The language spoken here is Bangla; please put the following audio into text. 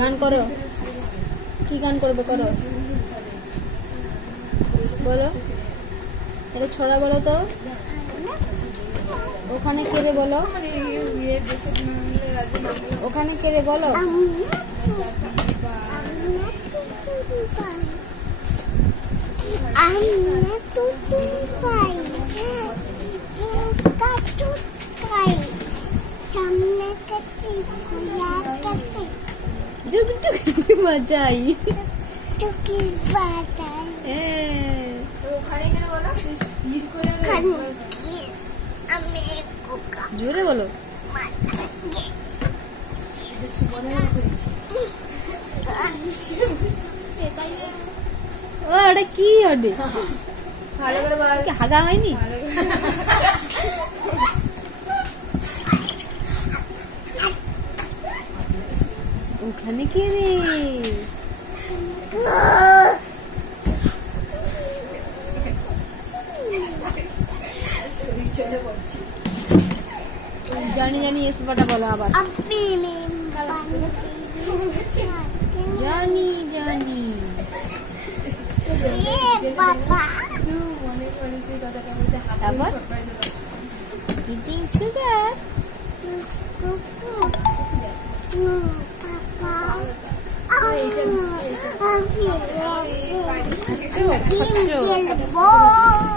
গান করো, কি গান করবে করো, বলো, এটা ছড়া বলো তো। ওখানে কেড়ে বলো, ওখানে কেড়ে বলো। मजा आई जोरे बोलो की हागा হয়নি ওখানে কে রে জানি জানি এই সুপাটা বলো আবার জানি জানি বাবা আবার ইটিং সুগার अच्छा